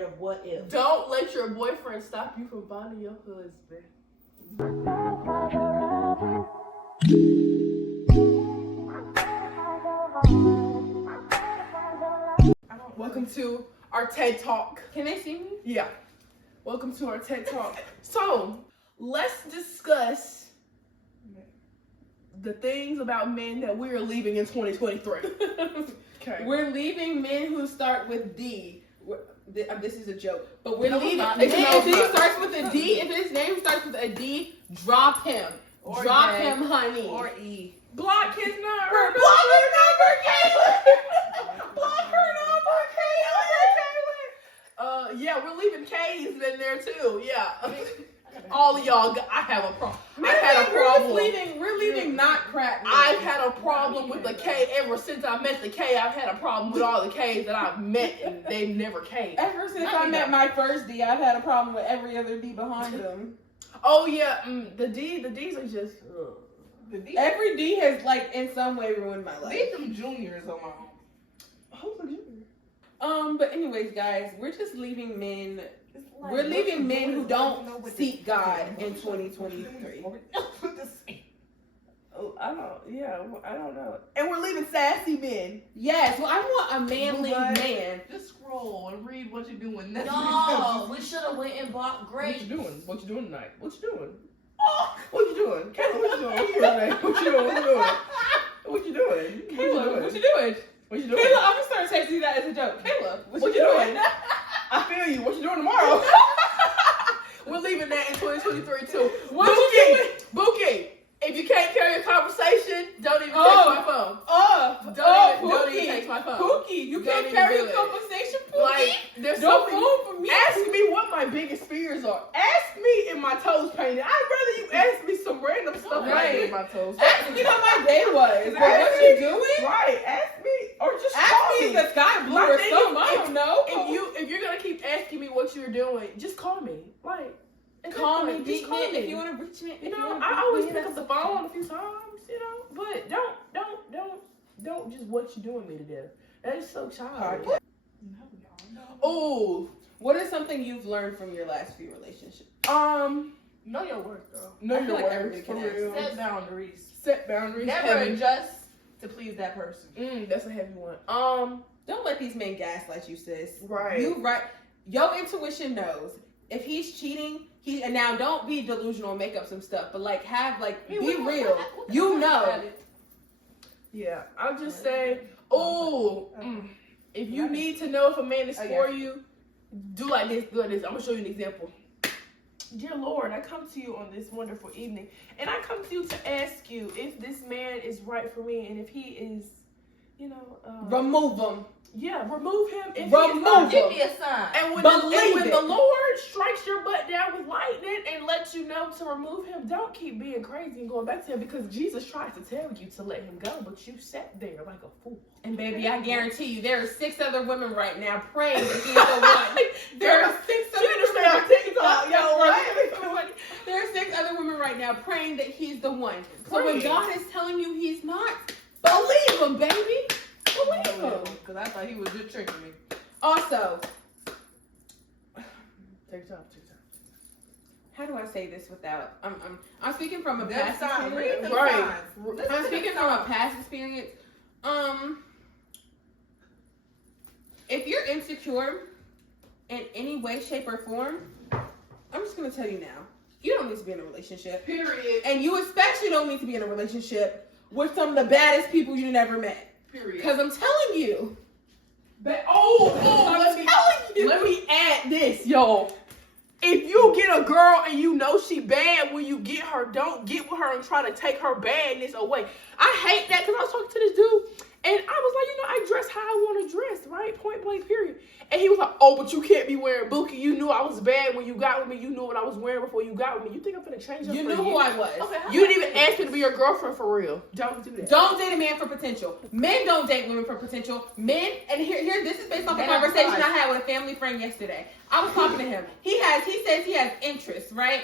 of what if. Don't let your boyfriend stop you from finding your husband. Welcome to our TED Talk. Can they see me? Yeah. Welcome to our TED Talk. So, let's discuss the things about men that we are leaving in 2023. Okay. We're leaving men who start with D. This is a joke, but we're No, leaving. if he starts with a D, if his name starts with a D, drop him. Or drop J. him, honey. Or E. Block his number. Block her number, Caitlin. Block her number, Caitlin. Yeah, we're leaving K's in there too. Yeah. All of y'all, I have a problem. I've had a problem. We're leaving not crap. I've had a problem with the K ever since I met the K. I've had a problem with all the K's that I've met and they never came. Ever since I met my first D, I've had a problem with every other D behind them. Oh yeah, the D's are just. The D. Every D has like in some way ruined my life. Leave them juniors alone. Who's a junior? But anyways, guys, we're just leaving men. We're leaving men who don't seek God in 2023. Oh, I don't know. And we're leaving sassy men. Yes, well, I want a manly But man. just scroll and read what you're doing. No, we should have went and bought What grapes. you doing? What you doing tonight? What you doing? Oh, what you doing? Kayla, what you doing? What you doing tonight? What you doing? What you doing? Caleb, what you doing? What you doing? Caleb, I'm gonna start texting you that as a joke. Caleb, what you doing? I feel you. What you doing tomorrow? We're leaving that in 2023 too. What you doing? Buki, if you can't carry a conversation, don't even text my phone. Don't even text my phone. Pookie, you Don't can't even carry do a it. conversation, Pookie. Like, there's Don't something. phone for me. Ask me what my biggest fears are. Ask me if my toes painted. I'd rather you ask me some random stuff Right. like my toes. Ask me how my day was. But Ask what me- you doing? Right. Ask me or just Ask call me me. if the sky blue My or thing something. is, I don't know. If you're gonna keep asking me what you're doing, just call me. Like, and Call me, just deep call man, me. if you want to reach me. You know, I always pick up the phone a few times. You know, but don't just what you doing me to death. That is so childish. Oh, What is something you've learned from your last few relationships? Know your worth, girl. know I feel your like worth everybody for can real. Set boundaries. Set boundaries. Never Heavy. adjust to please that person. That's a heavy one. Don't let these men gaslight you, sis. Right. You right. Your intuition knows if he's cheating. And now don't be delusional and make up some stuff, but like be real. You know. Yeah, I'll just say, if you need to know if a man is for you, do like this, do like this. I'm gonna show you an example. Dear Lord, I come to you on this wonderful evening, and I come to you to ask you if this man is right for me, and if he is, Remove them. yeah, remove him. If he is Remove not, Give me a sign. and when, Believe it. the Lord strikes your butt down with lightning and lets you know to remove him, don't keep being crazy and going back to him, because Jesus tried to tell you to let him go, but you sat there like a fool. And baby, I guarantee you, there are 6 other women right now praying that he's the one. There are 6 other women on TikTok, yo, right? There are 6 other women right now praying that he's the one. So when Praying. God is telling you he's not, believe him, baby. Believe him. Because I thought he was just tricking me. Also, Take time. how do I say this without? I'm speaking from a That past sign. experience. Read the Right. signs. Listen I'm to speaking the from a signs. past experience. If you're insecure in any way, shape, or form, I'm just gonna tell you now, you don't need to be in a relationship. Period. And you especially don't need to be in a relationship with some of the baddest people you never met. Period. Because I'm telling you. Let Let me add this, yo. If you get a girl and you know she bad when you get her, don't get with her and try to take her badness away. I hate that, because I was talking to this dude and I was like, I dress how I want to dress, right? Point blank, period. And he was like, oh, but you can't be wearing Buki. You knew I was bad when you got with me. You knew what I was wearing before you got with me. You think I'm gonna change up You for knew who I was. Okay, You didn't even ask me to be your girlfriend for real. Don't do that. Don't date a man for potential. Men don't date women for potential. Men, and here, this is based off a They don't conversation I decide. had with a family friend yesterday. I was talking to him. He says he has interests, right?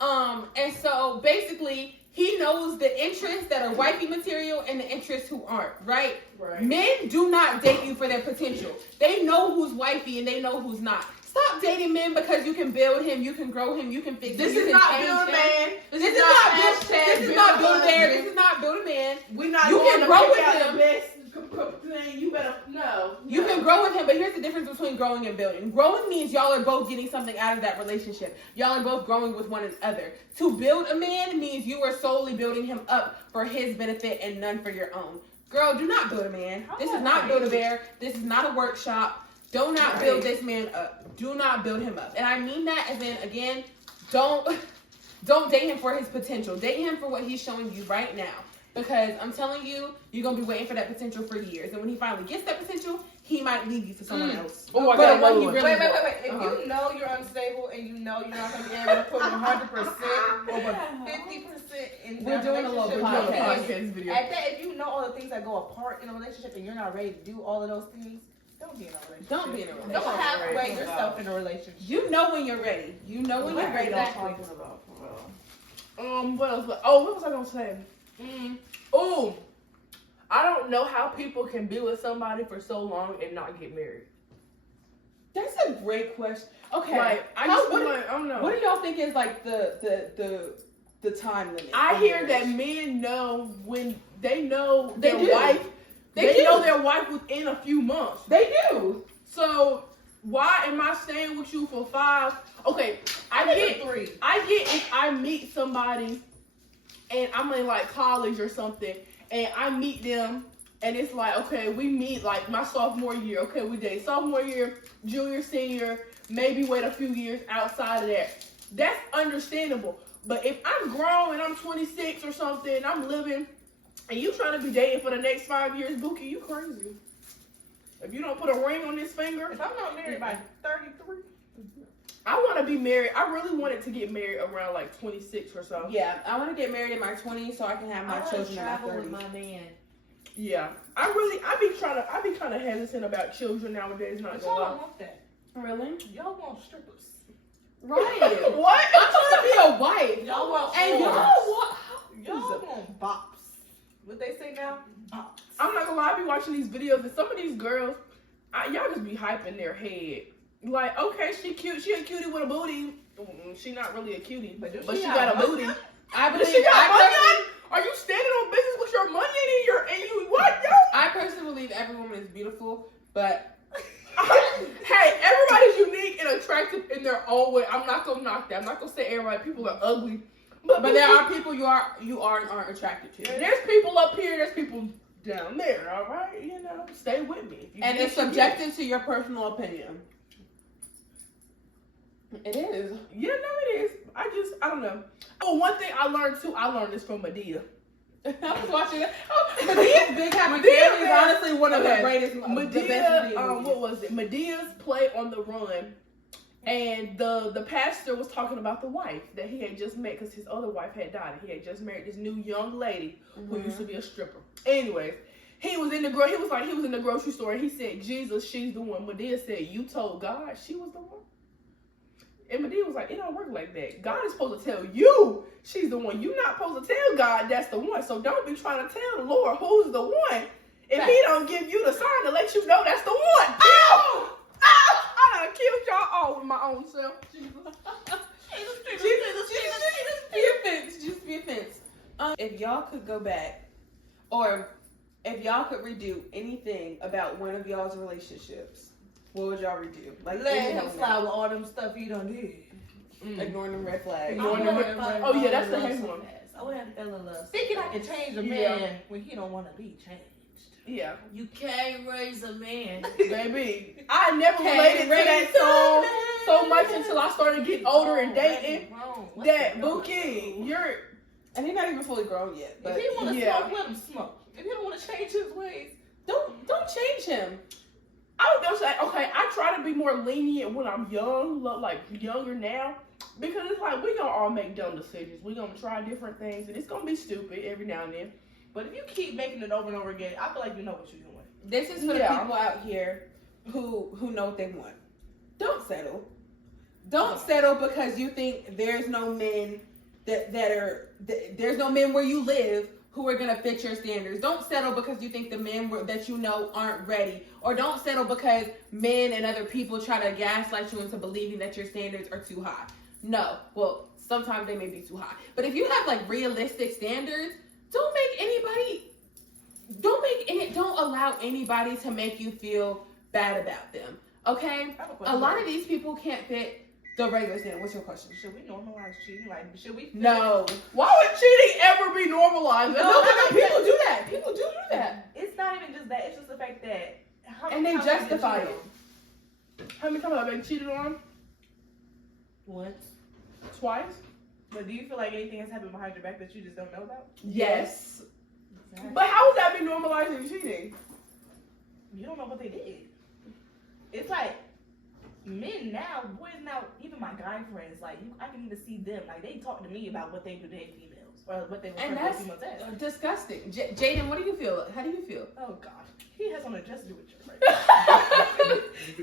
And so basically he knows the interests that are wifey material and the interests who aren't, right? Right. Men do not date you for their potential. They know who's wifey and they know who's not. Stop dating men because you can build him, you can grow him, you can fix him. This you is can not change build a him. man. This is not build. This is not build a man. This is not build a man. We not You going can to grow pick with out him. the best thing. You better no. You can grow with him, but here's the difference between growing and building. Growing means y'all are both getting something out of that relationship. Y'all are both growing with one another. To build a man means you are solely building him up for his benefit and none for your own. Girl, do not build a man. This is not Build a Bear. This is not a workshop. Do not build this man up. Do not build him up. And I mean that as in, again, don't date him for his potential. Date him for what he's showing you right now. Because I'm telling you, you're going to be waiting for that potential for years. And when he finally gets that potential, he might leave you for someone else. Oh, I But got when another he one. really Wait. If you know you're unstable and you know you're not going to be able to put 100% or 50% in We're that doing a little relationship, podcast video. At that, if you know all the things that go apart in a relationship and you're not ready to do all of those things, don't be in a relationship. Don't be in a relationship. Don't halfway yourself in a relationship. You know when you're ready. You know when you're ready. Exactly. What else? Oh, what was I gonna say? Oh, I don't know how people can be with somebody for so long and not get married. That's a great question. Okay, Like, I don't know. What do y'all think is like the time limit? I on hear marriage? that men know when they know They their do. wife. They They do. know their wife within a few months. They do. So why am I staying with you for 5? Okay, I get 3. if I meet somebody and I'm in like college or something and I meet them and it's like, okay, we meet like my sophomore year. Okay, we date sophomore year, junior, senior, maybe wait a few years outside of that. That's understandable. But if I'm grown and I'm 26 or something and I'm living and you trying to be dating for the next 5 years, Bookie, you crazy. If you don't put a ring on this finger. If I'm not married by 33. I want to be married. I really wanted to get married around like 26 or so. Yeah, I want to get married in my 20s so I can have my I want children to in my travel with 30s. my man. Yeah. I be kind of hesitant about children nowadays, not But gonna y'all lie. don't want that. Really? Y'all want strippers. Right. What? I'm trying to be a wife. Y'all want And y'all whores. want. Y'all want bops. What they say now? Bops. I'm not gonna lie, I be watching these videos and some of these girls, y'all just be hyping their head. Like, okay, she cute, she a cutie with a booty. She not really a cutie, but she got a booty. I But believe. she got I money personally- on? Are you standing on business with your money and you what, yo? I personally believe every woman is beautiful, but Hey, everybody's unique and attractive in their own way. I'm not gonna knock that. I'm not gonna say everybody people are ugly. But there are people you aren't attracted to. there's people up here, there's people down there, all right? You know, stay with me. If you And get it's you subjective to your personal opinion. It is. get. Yeah, no, it is. I don't know. Oh, one thing I learned too, I learned this from Medea. I was watching it. Oh, Medea's Big Happy Medea, Family is man. honestly one of the Okay. greatest, the best Medea, Medea movies. what was it? Medea's play on the run. And the pastor was talking about the wife that he had just met because his other wife had died. He had just married this new young lady who used to be a stripper. Anyways, he was in the grocery store and he said, Jesus, she's the one. Medea said, you told God she was the one? And Medea was like, it don't work like that. God is supposed to tell you she's the one. You're not supposed to tell God that's the one. So don't be trying to tell the Lord who's the one if he don't give you the sign to let you know that's the one. Ow! Ow! I done killed y'all all with my own self. Jesus. Just be offense. If y'all could go back, or if y'all could redo anything about one of y'all's relationships, what would y'all redo? Like Let any him of them. slide with all them stuff you done did. Ignoring them red flags. Ignoring them red- Oh, yeah, that's the heavy one. I would have to fell in love. Thinking I can change a Yeah. man when he don't want to be changed. Yeah, You can't raise a man. baby. I never related to that song so much until I started getting older and dating. That Bookie, you're And he's not even fully grown yet. If But he want to yeah. smoke, let him smoke. If he don't want to change his ways, don't change him. I was gonna say, okay, I try to be more lenient when I'm young, like younger now, because it's like we gonna all make dumb decisions. We gonna try different things, and it's gonna be stupid every now and then. but if you keep making it over and over again, I feel like you know what you're doing. This is for Yeah. the people out here who know what they want. Don't settle. Don't settle because you think there's no men there's no men where you live who are gonna fit your standards. Don't settle because you think the men that you know aren't ready, or don't settle because men and other people try to gaslight you into believing that your standards are too high. No, well, sometimes they may be too high, but if you have like realistic standards, don't allow anybody to make you feel bad about them. Okay? A lot of these people can't fit the regular standard. What's your question? Should we normalize cheating? Like, should we? No. Why would cheating ever be normalized? No, people do that. People do that. It's not even just that. It's just the fact that. And they justify it. How many times have I been cheated on? Once. Twice? But do you feel like anything has happened behind your back that you just don't know about? Yes. Exactly. But how would that be normalizing cheating? You don't know what they did. It's like men now, boys now, even my guy friends, like I can even see them. Like they talk to me about what they do to their females or what they And refer to that's females as. disgusting. Jaden, what do you feel? How do you feel? Oh God, he has something to just do with you right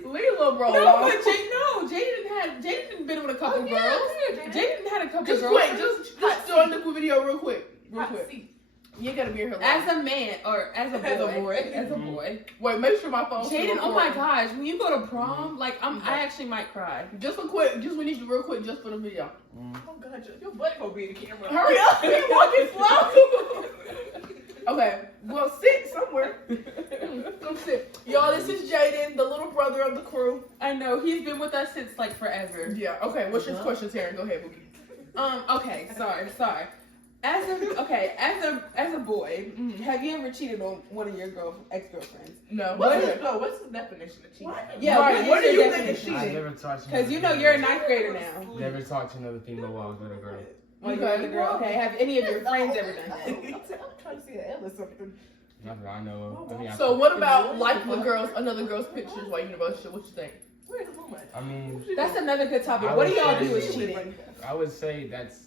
now. Leave little bro No, alone. but Jaden didn't been with a couple girls. Jaden had a couple Just girls. wait, just join the video real quick. Hot seat. You ain't gotta be here long. As a man, or as a boy. Wait, make sure my phone's still Jaden, oh my recording. gosh, when you go to prom, like I actually might cry. Just a quick, we need you real quick just for the video. Oh God, your butt gonna be in the camera. Hurry up, you walking slow. Okay, well sit somewhere. Come sit. Y'all, this is Jaden, the little brother of the crew. I know, he's been with us since like forever. Yeah, okay, what's your question, Taryn? Go ahead, Bookie. Okay, sorry. As a boy, have you ever cheated on one of your ex-girlfriends? No. What's the definition of cheating? Yeah, Right, what do you think is I cheating? never talked to Because you know you're a ninth grader now. Never talked to another female while I was with a girl. Well, you're with a girl. Okay, have any of your friends ever done that? I'm trying to see an L or something. Never, I know. I mean, So what about liking another girl's pictures while you're in a relationship? What you think? Where's the woman? I mean, That's another good topic. I What do would y'all say do with this- cheating? I would say that's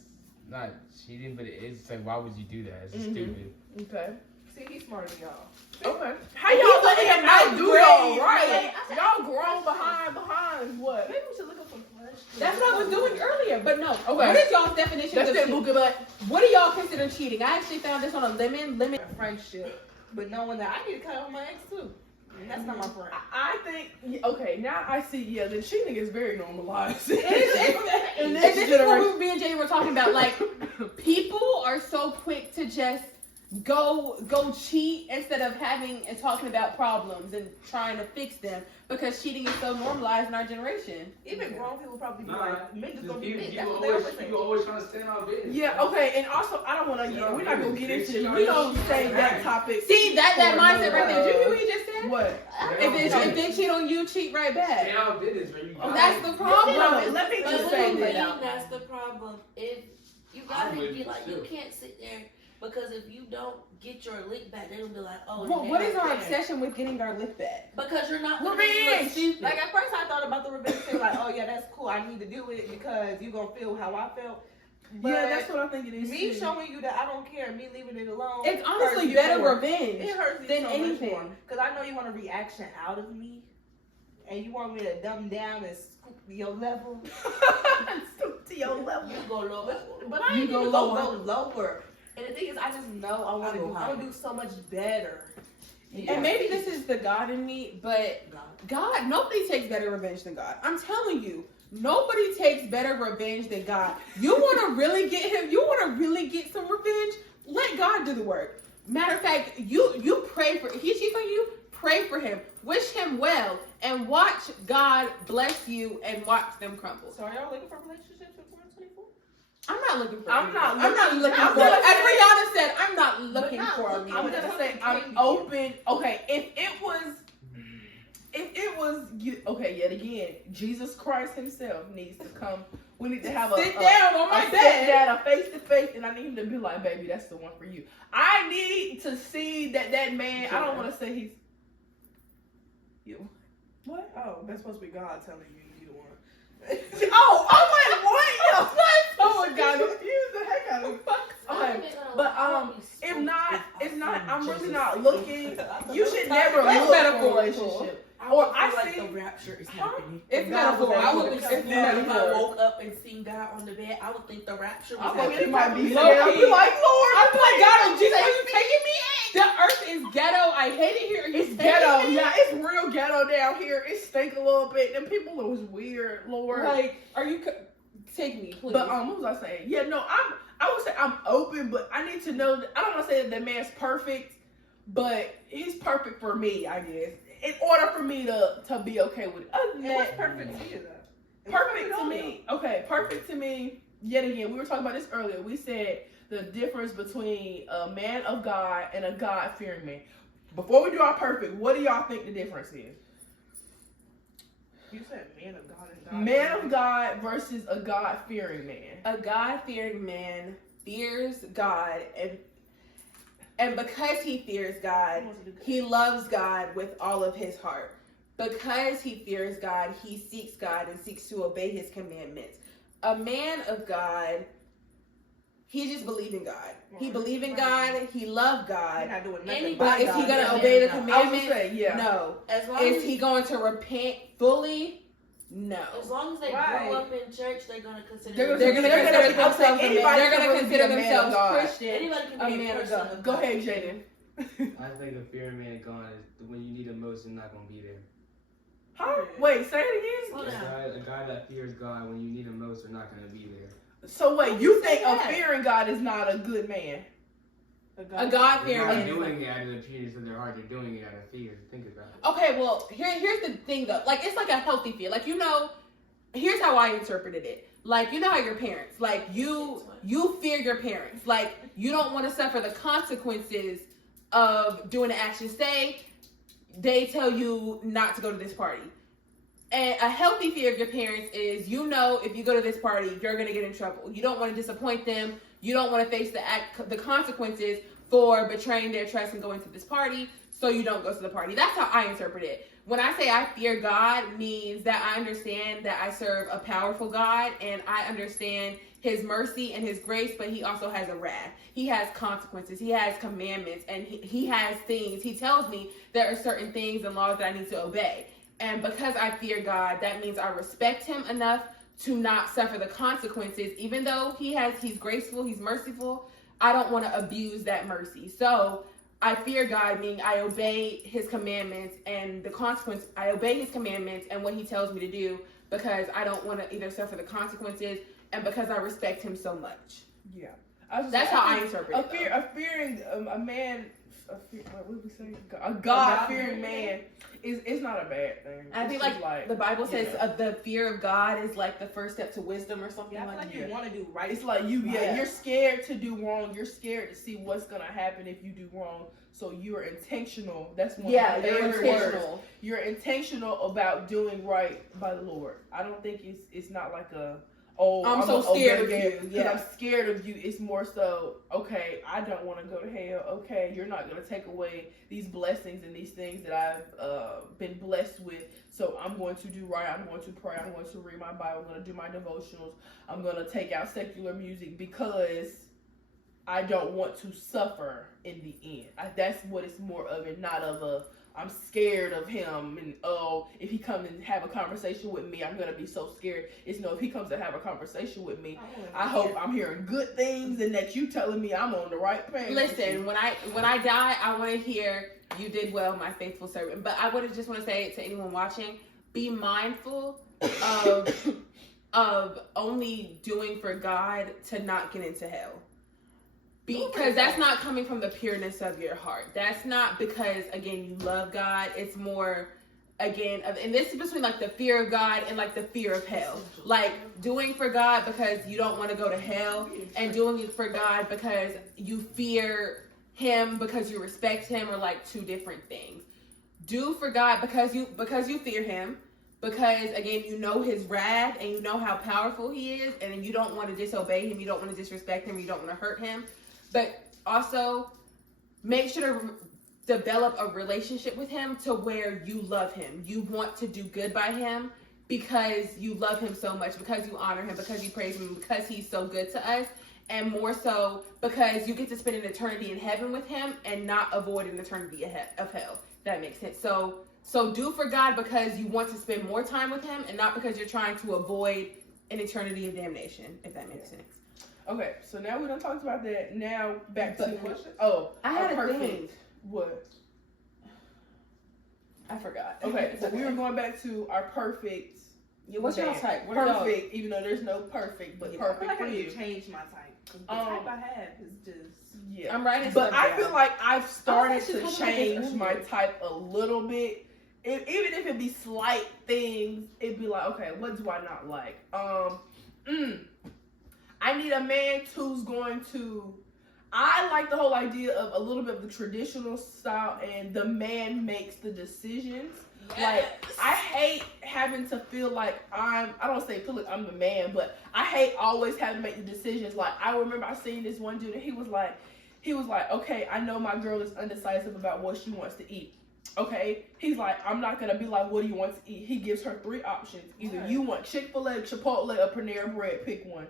not cheating, but it is like, why would you do that? It's just stupid. Okay. See, he's smarter than y'all. Okay. How y'all letting him outdo y'all? Right. Y'all grown behind what? Maybe we should look up some questions. That's what I was doing earlier, but no. Okay. What is y'all's definition That's of it, cheating? Bookie Butt. What do y'all consider cheating? I actually found this on a lemon. Friendship, but knowing that I need to cut off my ex too. And that's not my friend. I think, okay, now I see, yeah, the cheating is very normalized. In In this this is generation. what me and Jay were talking about. Like, people are so quick to just go cheat instead of having and talking about problems and trying to fix them, because cheating is so normalized in our generation. Even grown people probably be like, men just gonna be men. You That's what they always say. always trying to stand on business. Yeah, okay, and also, I don't want to, we're not going to get into this. We don't say that topic. See, that mindset right there. Did you hear what he just said? What? If they cheat on you, cheat right back. Stay on business, man. Oh, that's the problem. No, let me But just what say I mean, that. that's the problem. If you gotta be like, you can't sit there because if you don't get your lick back, they'll be like, oh. What is our there. obsession with getting our lick back? Because you're not Revenge. Like at first I thought about the revenge thing, like, oh yeah, that's cool. I need to do it because you gonna feel how I felt. But Yeah, that's what I think it is. me too. showing you that I don't care, me leaving it alone. It's honestly hurts you better more. revenge It hurts me than so anything. much more because I know you want a reaction out of me, and you want me to dumb down and scoop to your level. Stoop to your level. You go low. But I You ain't go even lower. go lower. And the thing is, I just know I want go higher. to do so much better. And maybe this is the God in me, but God, nobody takes better revenge than God. I'm telling you, nobody takes better revenge than God. You want to really get him? You want to really get some revenge? Let God do the work. Matter of fact, you pray for he cheats on you. Pray for him. Wish him well, and watch God bless you and watch them crumble. So are y'all looking for relationships in 2024? I'm not looking for. I'm not looking I'm for. gonna As say- Rihanna said, I'm not looking not for a looking. I'm man. gonna say I'm open. Okay, if it was, okay, yet again, Jesus Christ Himself needs to come. We need to have Sit down on my bed. sit down, a face to face, and I need him to be like, baby, that's the one for you. I need to see that man. I don't want to say he's. You. What? Oh, that's supposed to be God telling you you the one. Oh, I'm like, what? Oh my God, confused the heck out of me. Okay, but if not, I'm really not looking. You should never That's look for a metaphorical. relationship. don't I feel like see- the rapture is happening. It's God was metaphor. I able would to it's come down. If I metaphor. woke up and seen God on the bed, I would think the rapture was I'm gonna happening. get my beat Low down. I'll key. be like, Lord, I'm like, God, Jesus, take are you me. taking me? The earth is ghetto. I hate it here. Are you It's taking ghetto, me? yeah. It's real ghetto down here. It stink a little bit. Them people was weird, Lord. Like, are you? Take me, please. But what was I saying? Yeah, no, I would say I'm open, but I need to know. I don't want to say that man's perfect, but he's perfect for me, I guess. In order for me to be okay with it. Other than And what's that, perfect to you, though? perfect to me. Okay, perfect to me. Yet again, we were talking about this earlier. We said the difference between a man of God and a God-fearing man. Before we do our perfect, what do y'all think the difference is? You said man of God and God. Man of God versus a God-fearing man. A God-fearing man fears God, and because he fears God, he loves God with all of his heart. Because he fears God, he seeks God and seeks to obey his commandments. A man of God, he just believes in God. He believes in God. He loves God. Not doing nothing Anybody- But is he God. going to Yeah, obey the yeah. I was commandments? gonna say, yeah. No. As long Is as he going to repent fully? No. As long as they Right. grow up in church, they're gonna consider They're They're going to gonna- consider I'm saying themselves anybody they're can going to really be consider a man of themselves God. Christian. Anybody can A be a man of person God. of Go God. ahead, Jaden. I think a fear man of God is when you need him most, you're not gonna be there. Huh? Wait, say it Slow A down. guy that fears God, when you need him most, are not gonna be there. again. So wait, you think say a that? fearing God is not a good man? A They're God-fearing not man. doing it out of the pureness of their heart. They're doing it out of fear. Think about it. Okay, well, here's the thing though. Like, it's like a healthy fear. Like, here's how I interpreted it. Like, you know how your parents, like, you fear your parents. Like, you don't want to suffer the consequences of doing the action. Say they tell you not to go to this party. And a healthy fear of your parents is, if you go to this party, you're going to get in trouble. You don't want to disappoint them. You don't want to face the consequences for betraying their trust and going to this party, so you don't go to the party. That's how I interpret it. When I say I fear God, means that I understand that I serve a powerful God, and I understand his mercy and his grace, but he also has a wrath. He has consequences. He has commandments, and he has things. He tells me there are certain things and laws that I need to obey. And because I fear God, that means I respect him enough to not suffer the consequences. Even though he's graceful, he's merciful, I don't want to abuse that mercy. So I fear God, meaning I obey his commandments, and the consequence, I obey his commandments and what he tells me to do, because I don't want to either suffer the consequences and because I respect him so much. Yeah. That's how I interpret it. What did we say? A God-fearing man is not a bad thing. I It's think just like the Bible says the fear of God is like the first step to wisdom or something Yeah, I feel like like that. you want to do right. It's like you're scared to do wrong. You're scared to see what's gonna happen if you do wrong. So you're intentional. That's one Yeah, of my you're favorite words. intentional. You're intentional about doing right by the Lord. I don't think it's not like I'm so gonna scared obey of God you. 'cause Yeah. I'm scared of you. It's more so, okay, I don't want to go to hell. Okay, you're not gonna take away these blessings and these things that I've been blessed with. So I'm going to do right. I'm going to pray. I'm going to read my Bible. I'm going to do my devotionals. I'm going to take out secular music because I don't want to suffer in the end. That's what it's more of, and not of I'm scared of him, and if he comes and have a conversation with me, I'm gonna be so scared. It's no, if he comes and have a conversation with me, I hope I'm hearing good things and that you telling me I'm on the right page. Listen, when I die, I want to hear you did well, my faithful servant. But I would just want to say to anyone watching, be mindful of only doing for God to not get into hell. Because that's not coming from the pureness of your heart. That's not because, again, you love God. It's more, again, and this is between like the fear of God and like the fear of hell. Like doing for God because you don't want to go to hell, and doing it for God because you fear him, because you respect him, are like two different things. Do for God because you fear him, because again, you know his wrath and you know how powerful he is, and you don't want to disobey him, you don't want to disrespect him, you don't want to hurt him. But also, make sure to develop a relationship with him to where you love him. You want to do good by him because you love him so much, because you honor him, because you praise him, because he's so good to us. And more so because you get to spend an eternity in heaven with him and not avoid an eternity of hell. That makes sense. So So do for God because you want to spend more time with him and not because you're trying to avoid an eternity of damnation, if that makes sense. Okay, so now we done talked about that. Now back to questions? I had a perfect. thing. What? I forgot. Okay, so we were going back to our perfect. What's your Damn, type? What are y'all? Perfect, even though there's no perfect, but I feel perfect like for I you. need to change my type. 'Cause the type I have is just. Yeah. I'm writing But stuff I down. feel like I've started actually to talking about this change my earlier. type a little bit. Even if it be slight things, it'd be like, okay, what do I not like? I need a man who's going to. I like the whole idea of a little bit of the traditional style, and the man makes the decisions. Like, I hate having to feel like I don't say feel like I'm the man, but I hate always having to make the decisions. Like, I remember I seen this one dude and he was like, okay, I know my girl is undecisive about what she wants to eat. Okay, he's like, I'm not gonna be like, what do you want to eat? He gives her 3 options. Either you want Chick-fil-A, Chipotle, or Panera Bread, pick one.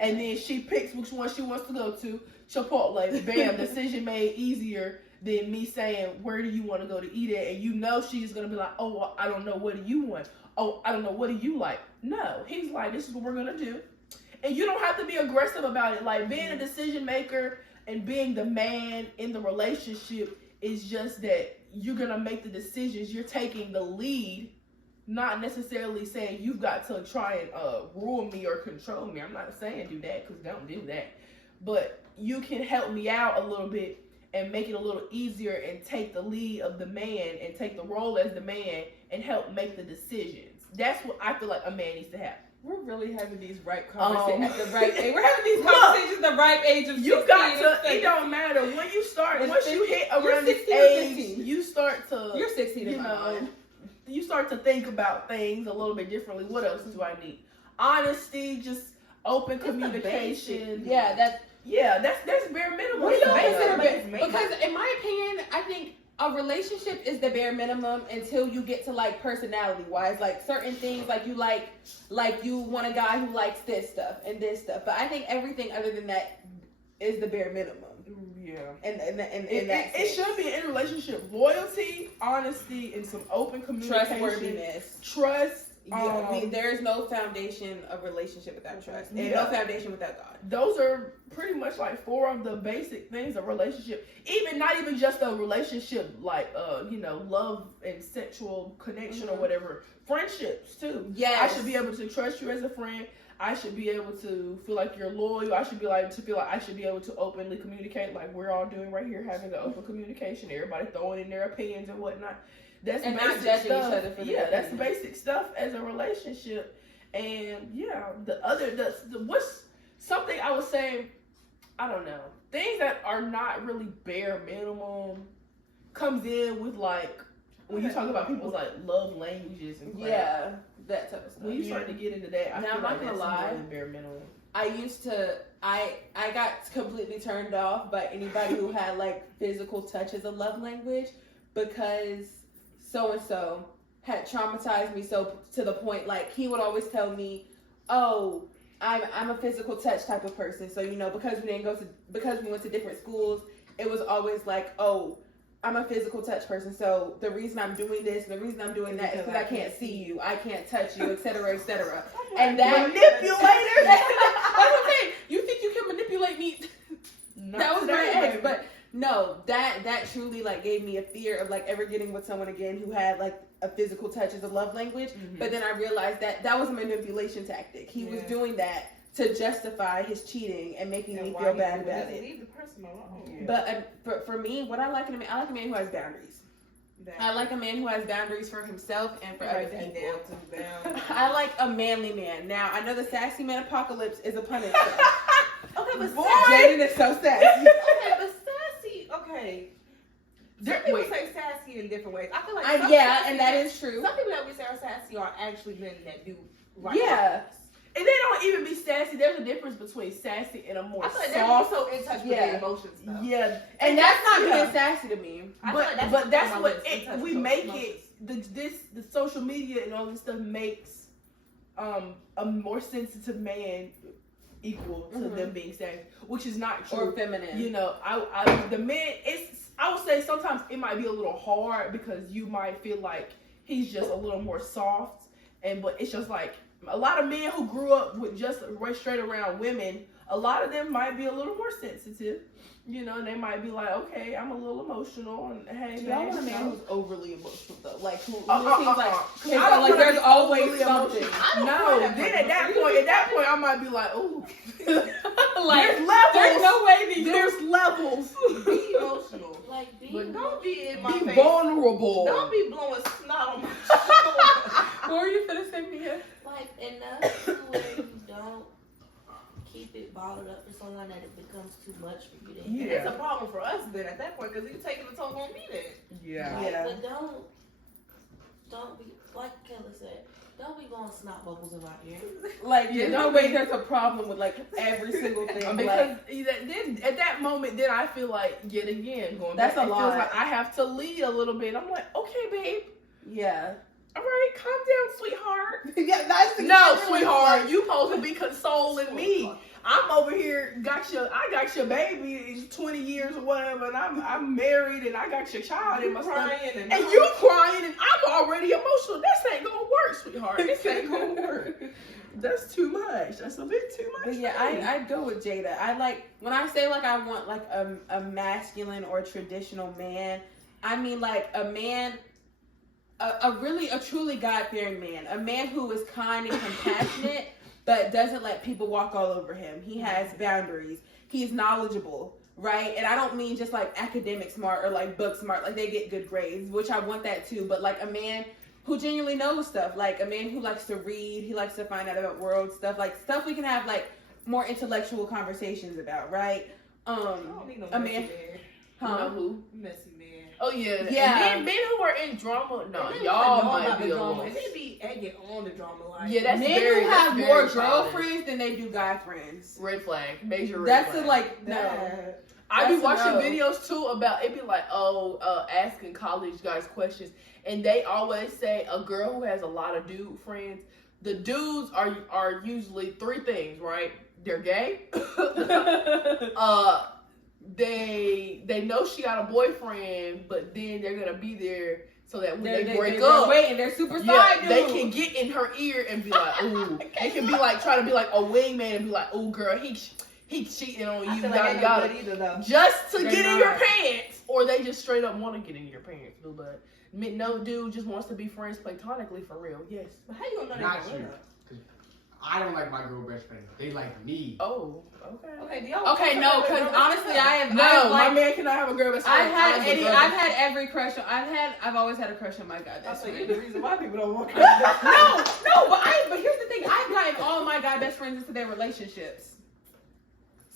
And then she picks which one she wants to go to. Chipotle, bam, decision made easier than me saying, where do you want to go to eat at? And you know she's going to be like, oh, well, I don't know, what do you want? Oh, I don't know, what do you like? No, he's like, this is what we're going to do. And you don't have to be aggressive about it. Like, being a decision maker and being the man in the relationship is just that you're going to make the decisions. You're taking the lead, not necessarily saying you've got to try and rule me or control me. I'm not saying do that, because don't do that. But you can help me out a little bit and make it a little easier and take the lead of the man and take the role as the man and help make the decisions. That's what I feel like a man needs to have. We're really having these right conversations at the right age. We're having these Look, conversations at the right age of 16. You got to, it don't matter. When you start, It's once 15, you hit you're around this 16 or age, 15. you start to, You're 16 in you my know, mind. you start to think about things a little bit differently. What else do I need? Honesty, just open communication. Yeah, that's bare minimum. what do y'all Basic. consider Basic. because in my opinion, I think a relationship is the bare minimum until you get to like personality wise, like certain things like you want a guy who likes this stuff and this stuff. But I think everything other than that is the bare minimum. Yeah. And It should be in a relationship. Loyalty, honesty, and some open communication. trustworthiness. Trust. Yeah, there is no foundation of relationship without trust, and no foundation without God. Those are pretty much like 4 of the basic things of relationship. Not even just a relationship like love and sexual connection or whatever. Friendships too. Yes. I should be able to trust you as a friend. I should be able to feel like you're loyal. I should be able to openly communicate like we're all doing right here, having an open communication. Everybody throwing in their opinions and whatnot. That's and basic not judging stuff. each other for their that's opinions. basic stuff as a relationship. And what's something I was saying, I don't know, things that are not really bare minimum comes in with like when you talk about people's like love languages and crap. Yeah, that type of stuff. When you start to get into that, I Now, feel I'm like not gonna that's lie. more than bare minimum. I got completely turned off by anybody who had like physical touch as a love language because so and so had traumatized me so to the point like he would always tell me, "Oh, I'm a physical touch type of person." So because we went to different schools, it was always like, "Oh, I'm a physical touch person. So the reason I'm doing this, and the reason I'm doing that is because I can't see you, I can't touch you, etc., etc." And that manipulator. That's what I'm saying. You think you can manipulate me? That was my ex, but no, that truly like gave me a fear of like ever getting with someone again who had like a physical touch as a love language. Mm-hmm. But then I realized that was a manipulation tactic. He was doing that to justify his cheating and making me feel bad about it. Leave the person alone. Yeah. But for me, what I like in a man, I like a man who has boundaries. I like a man who has boundaries for himself and for other people. I like a manly man. Now, I know the sassy man apocalypse is a pun itself. Okay, but Jaden is so sassy. Okay, but sassy. Okay. Some people Wait. say sassy in different ways. I feel like And that is true. Some people that we say are sassy are actually men that do right. Yeah. And they don't even be sassy. There's a difference between sassy and a more I feel like soft. they're also in touch with their emotions though. Yeah, And that's not yeah. being sassy to me. I feel like But that's on my what list, in touch we with make emotions. it. The social media and all this stuff makes a more sensitive man equal to them being sassy, which is not true. Or feminine. I the men. I would say sometimes it might be a little hard because you might feel like he's just a little more soft, but it's just like a lot of men who grew up with just straight around women, a lot of them might be a little more sensitive. You know, they might be like, okay, I'm a little emotional, and hey, Do y'all want a man, man who's overly emotional though? Like who seems I don't like wanna there's be always overly something. emotional. No, then at that point, I might be like, ooh, Like there's levels. there's no way that There's levels. Be emotional. Like, be But don't be in my Be face. vulnerable. Don't be blowing snot on my shoulder. What were you finna say, Mia? like enough to where you don't keep it bottled up for someone that it becomes too much for you to handle. And it's a problem for us then at that point because you're taking the toll on me then. Yeah. Like, Yeah. but don't be like Kayla said. Don't be blowing snot bubbles in my ear. Like Yeah, there's no don't way be- there's a problem with like every single thing. Because Like, then at that moment, then I feel like yet again going That's back, a it feels lot. like I have to lead a little bit. I'm like, okay, babe, yeah. all right, calm down, sweetheart. Yeah, that's No, sweetheart, you supposed to be consoling me. I'm over here, I got your baby, it's 20 years or whatever, and I'm married and I got your child in my stomach. crying And you crying and I'm already emotional. This ain't gonna work, sweetheart. This ain't gonna work. That's too much. That's a bit too much. But yeah, I go with Jada. I like when I say like I want like a masculine or traditional man. I mean like a man, a truly God-fearing man, a man who is kind and compassionate, but doesn't let people walk all over him. He has boundaries. He's knowledgeable, right? And I don't mean just like academic smart or like book smart, like they get good grades, which I want that too. But like a man who genuinely knows stuff, like a man who likes to read, he likes to find out about world stuff, like stuff we can have like more intellectual conversations about, right? I don't need no A messy man, man. You know who? Messy man. Oh yeah. Yeah. And men who are in drama, no, And they y'all know might about be the a drama. little. And they be egging on the drama like. Yeah, that's men very, who that's have very more childish. girlfriends than they do guy friends. Red flag, major red That's flag. the like no. that. I be That's a watching no. videos too about it be like, asking college guys questions, and they always say a girl who has a lot of dude friends. The dudes are usually three things, right? They're gay. They know she got a boyfriend, but then they're gonna be there so that when they break up, waiting, they're super yeah, side dude. they can get in her ear and be like, ooh. They can be like, try to be like a wingman and be like, ooh, girl, he cheating on I you, feel like yada they yada. not good either though. Just to They're get in your not. pants, or they just straight up want to get in your pants. But no dude just wants to be friends platonically for real. Yes. But how you gonna know Not they true. gonna 'Cause I don't like my girl best friend. They like me. Oh, okay. Okay, do y'all Okay, no, because honestly, I've No, my like, man cannot have a girl best friend. I've had every crush on. I've always had a crush on my guy best So you're friend. the reason why people don't want to. No, but here's the thing. I've gotten all my guy best friends into their relationships.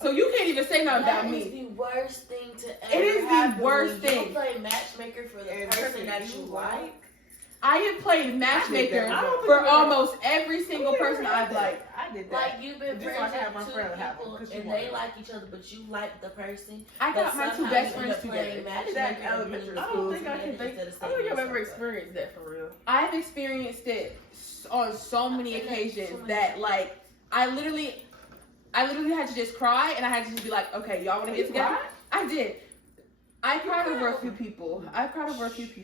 So you can't even say nothing about That is me. the worst thing to ever It is the happen worst when thing. You play matchmaker for the person that you like. I have played matchmaker I don't think for you ever- almost every single person I've liked. I did that. Like you've been Just so I friends can have my with two friend have people one, 'cause she and wanted they it. like each other, but you like the person. I got my two somehow best you end friends up playing together. I did that in matchmaker and elementary being I school. don't think I can think. I don't think I've ever experienced that for real. I've experienced it on so many occasions that like I literally had to just cry and I had to just be like, okay, y'all want to get together? I did. I cried over a few people.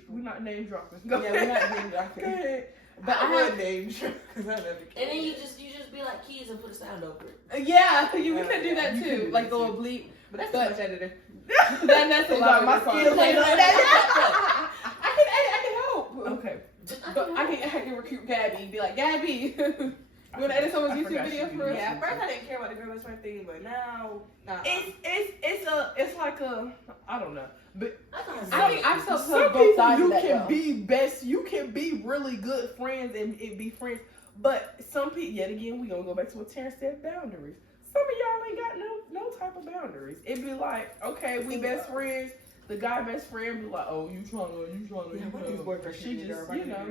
We're not name dropping. Yeah, we're not name dropping. Go ahead. But I would have, name because I never. And then you just be like keys and put a sound over it. yeah, we can do Yeah, that you can too, do like that the too. little bleep. But that's But- too much editing. That's a lot. My of the skills part. ain't like that. I can edit. I can help. Okay. But I can recruit Gabby and be like, Gabby, you want to edit someone's I YouTube forgot video she for us? Yeah, at first I didn't care about the girl best friend thing, but now, nah. It's like a, I don't know, but I think I've some felt both people sides you of that, can though. be best, you can be really good friends and be friends, but some people, yet again, we gonna go back to what Terrence said, boundaries. Some of y'all ain't got no type of boundaries. It'd be like, okay, we best friends. The guy best friend be like, oh, you trying to, she just, you know,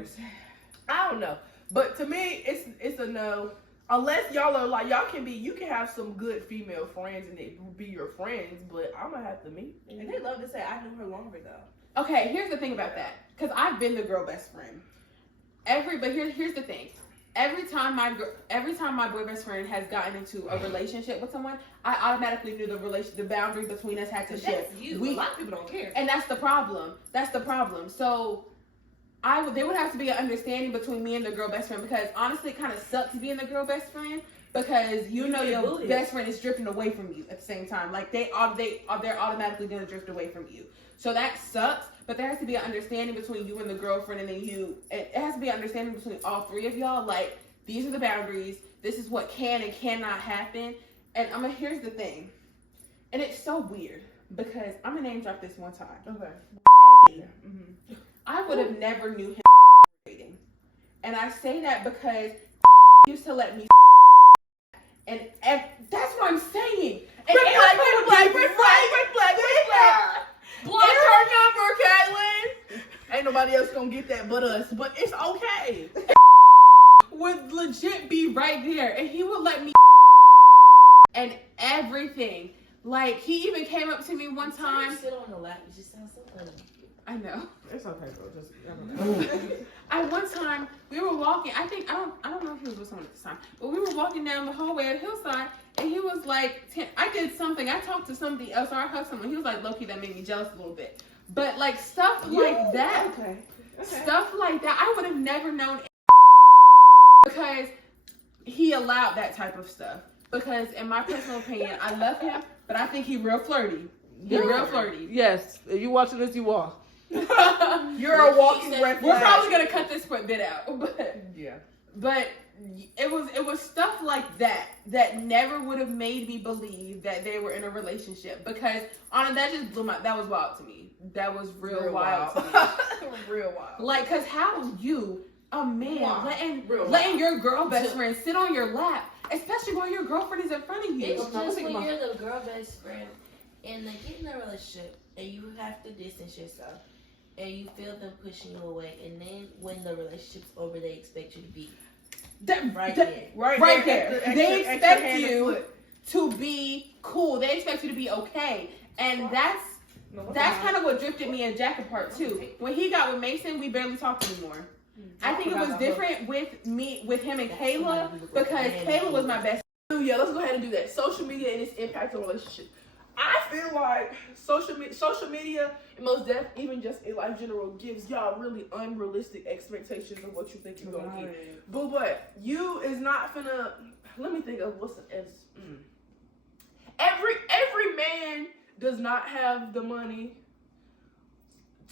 I don't know. But to me, it's a no. Unless y'all are like, you can have some good female friends and they be your friends, but I'm gonna have to meet. And they love to say, I knew her longer though. Okay, here's the thing about that. Because I've been the girl best friend. But here's the thing. every time my boy best friend has gotten into a relationship with someone, I automatically knew the boundary between us had to shift. That's you. A lot of people don't care. And that's the problem. So there would have to be an understanding between me and the girl best friend, because honestly it kind of sucks being the girl best friend, because you know your best friend is drifting away from you at the same time. Like they're automatically gonna drift away from you. So that sucks. But there has to be an understanding between you and the girlfriend, and then it has to be an understanding between all three of y'all. Like, these are the boundaries. This is what can and cannot happen. And here's the thing. And it's so weird, because I'm gonna name drop this one time. Okay. Mm-hmm. I would have never knew him dating. And I say that because used to let me and that's what I'm saying. And Red flag. Block her number, Caitlin. Ain't nobody else gonna get that but us. But it's okay. Would legit be right there, and he would let me and everything. Like, he even came up to me one time. Sit on the lap. You just sound so funny. I know. It's okay, bro. Just One time we were walking. I don't know if he was with someone at the time, but we were walking down the hallway at Hillside, and he was like, I did something. I talked to somebody else, or I hugged someone. He was like, low-key, that made me jealous a little bit. But like stuff like that, stuff like that, I would have never known, because he allowed that type of stuff. Because in my personal opinion, I love him, but I think he's real flirty. He's real flirty. Yes. If you watching this, you are. You're a walking red flag. We're probably gonna cut this bit out, but yeah. But it was stuff like that never would have made me believe that they were in a relationship, because that just blew that was wild to me. That was real wild to me. Real wild. Like, cause how you, a man, Wow. letting your girl best friend sit on your lap, especially while your girlfriend is in front of you. It's just when you're the girl best friend and they get in a relationship and you have to distance yourself and you feel them pushing you away, and then when the relationship's over, they expect you to be right there. They expect you to be cool. They expect you to be okay, and that's kind of what drifted me and Jack apart too. When he got with Mason, we barely talked anymore. I think it was different with him and Kayla, because Kayla was my best. Yeah, let's go ahead and do that. Social media and its impact on relationships. I feel like social media, and most definitely even just in life general, gives y'all really unrealistic expectations of what you think you're gonna get. But you is not finna. Let me think of what's every man does not have the money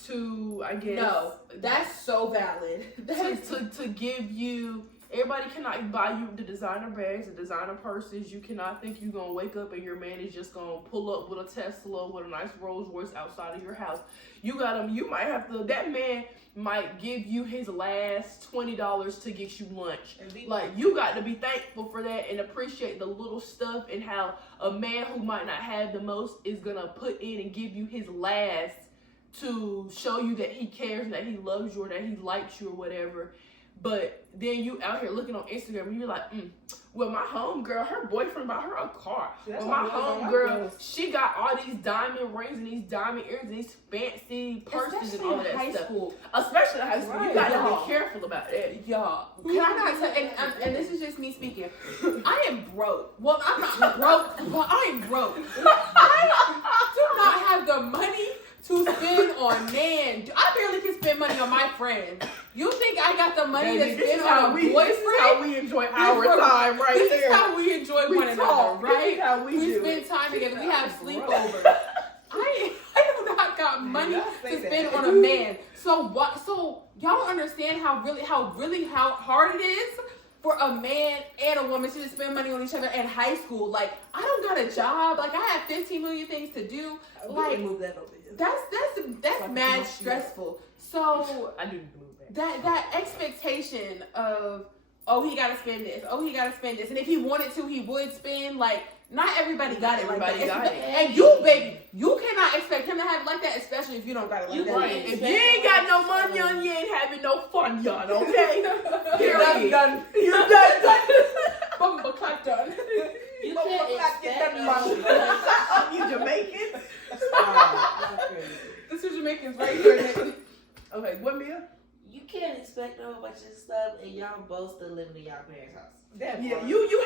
to, I guess. No, that's so valid. To give you. Everybody cannot buy you the designer bags, the designer purses. You cannot think you're going to wake up and your man is just going to pull up with a Tesla, with a nice Rolls Royce outside of your house. You might have to, that man might give you his last $20 to get you lunch. Like, you got to be thankful for that and appreciate the little stuff, and how a man who might not have the most is going to put in and give you his last to show you that he cares and that he loves you or that he likes you or whatever. But then you out here looking on Instagram and you're like, well, my homegirl, her boyfriend bought her a car. Well, my homegirl, she got all these diamond rings and these diamond earrings and these fancy purses and all that stuff. Especially in high school. You gotta be careful about that. Y'all, can I not tell, and this is just me speaking, I am broke. Well, I'm not broke, but I am broke. I do not have the money to spend on man. I barely can spend money on my friends. You think I got the money to spend on a boyfriend? This is how we enjoy our time right there. This is how we enjoy one another, right? This is how we spend time together. We have sleepovers. I do not got money to spend on a man. So what? So y'all don't understand how hard it is for a man and a woman to just spend money on each other in high school. Like, I don't got a job. Like, I have 15 million things to do. Like, move that over here. That's mad stressful. So I do move that. That expectation of, oh, he gotta spend this, and if he wanted to, he would spend. Like, not everybody got it like that. And you, baby, you cannot expect him to have it like that, especially if you don't got it like that. Right. If you ain't got no money on you, ain't having no fun, y'all. Okay? You're done. You're done. Bumba done. You can't expect money. You Jamaican? This is Jamaicans right here. Okay, what, Mia? you can't expect a whole bunch of stuff, and y'all both still living in y'all parents' house. Yeah, you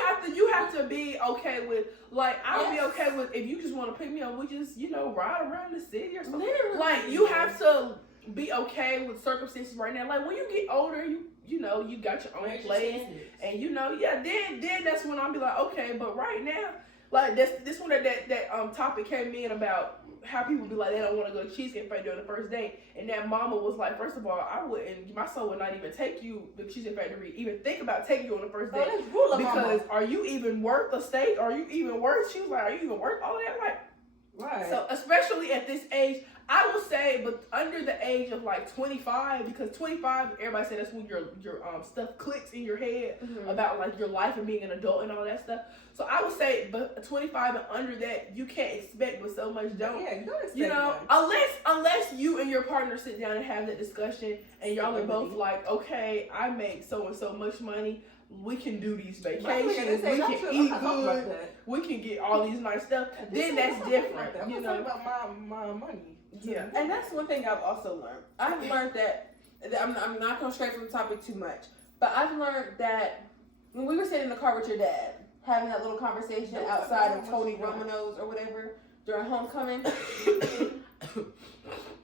have to be okay with, like, I'll be okay with if you just want to pick me up, we just, ride around the city or something. Literally. Like, you have to be okay with circumstances right now. Like, when you get older, you got your own place, and then that's when I'll be like, okay, but right now, like, this one that topic came in about how people be like, they don't want to go to Cheesecake Factory during the first date, and that mama was like, first of all, my son would not even take you to Cheesecake Factory, even think about taking you on the first date, because are you even worth a steak? Are you even worth? She was like, are you even worth all of that? Like, Right. so especially at this age, I would say, but under the age of like 25, because 25, everybody say that's when your stuff clicks in your head about like your life and being an adult and all that stuff. So I would say, but 25 and under that, you can't expect, but so much don't. Yeah, you don't expect Unless you and your partner sit down and have that discussion, and y'all are both like, okay, I make so and so much money. We can do these vacations. We can eat good. We can get all these nice stuff. Then that's different. I'm talking about my money. Yeah. And that's one thing I've also learned. I've learned that I'm not going to stray from the topic too much, but I've learned that when we were sitting in the car with your dad, having that little conversation outside of Tony Romano's or whatever during homecoming,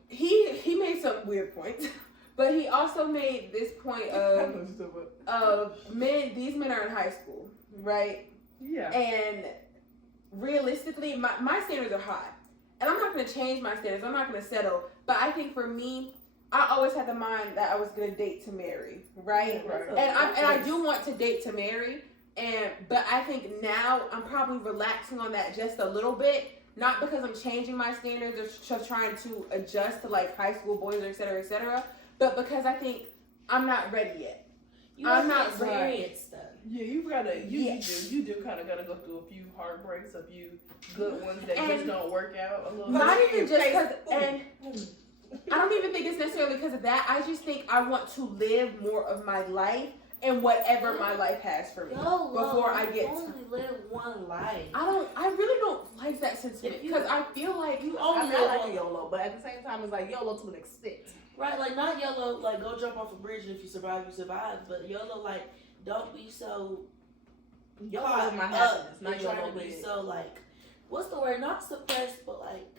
he made some weird points, but he also made this point of these men are in high school, right? Yeah. And realistically, my standards are high. And I'm not going to change my standards. I'm not going to settle. But I think for me, I always had the mind that I was going to date to marry, right? Right. And I do want to date to marry. But I think now I'm probably relaxing on that just a little bit. Not because I'm changing my standards or just trying to adjust to like high school boys or et cetera, but because I think I'm not ready yet. I'm not experienced stuff. Yeah, you do kind of gotta go through a few heartbreaks, a few good ones that just don't work out a little bit. Not even just because, and I don't even think it's necessarily because of that. I just think I want to live more of my life and whatever my life has for me before I get. You only live one life. I really don't like that sentiment because I feel like you only live like a YOLO, but at the same time, it's like YOLO to an extent. Right, like not YOLO, like go jump off a bridge and if you survive, you survive. But YOLO, like don't be so YOLO my happiness, not trying YOLO to be so like, what's the word? Not suppressed, but like,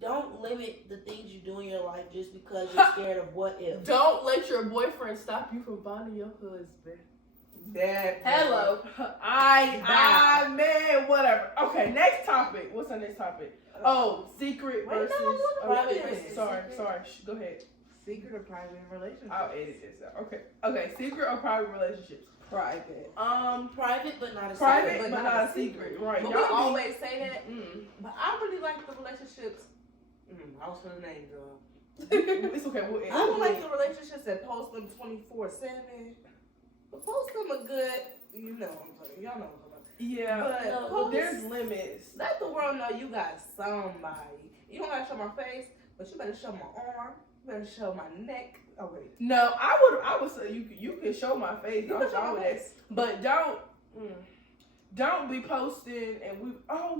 don't limit the things you do in your life just because you're scared of what if. Don't let your boyfriend stop you from finding your husband. Hello. Man, whatever. Okay, next topic. What's our next topic? Secret versus private. Sorry. Go ahead. Secret or private relationships? I'll edit this out. Okay. Secret or private relationships? Private. Private but not a private, secret. but not a secret. Right. But we always say that. But I really like the relationships. I was for the name, girl. It's okay. I don't like the relationships that post them 24/7. But post them a good, you know what I'm talking. Y'all know what I'm talking. Yeah. But there's limits. Let the world know you got somebody. You don't gotta show my face, but you better show my arm. You better show my neck. Oh wait. No, I would say you can show my face. Don't show that. But don't be posting and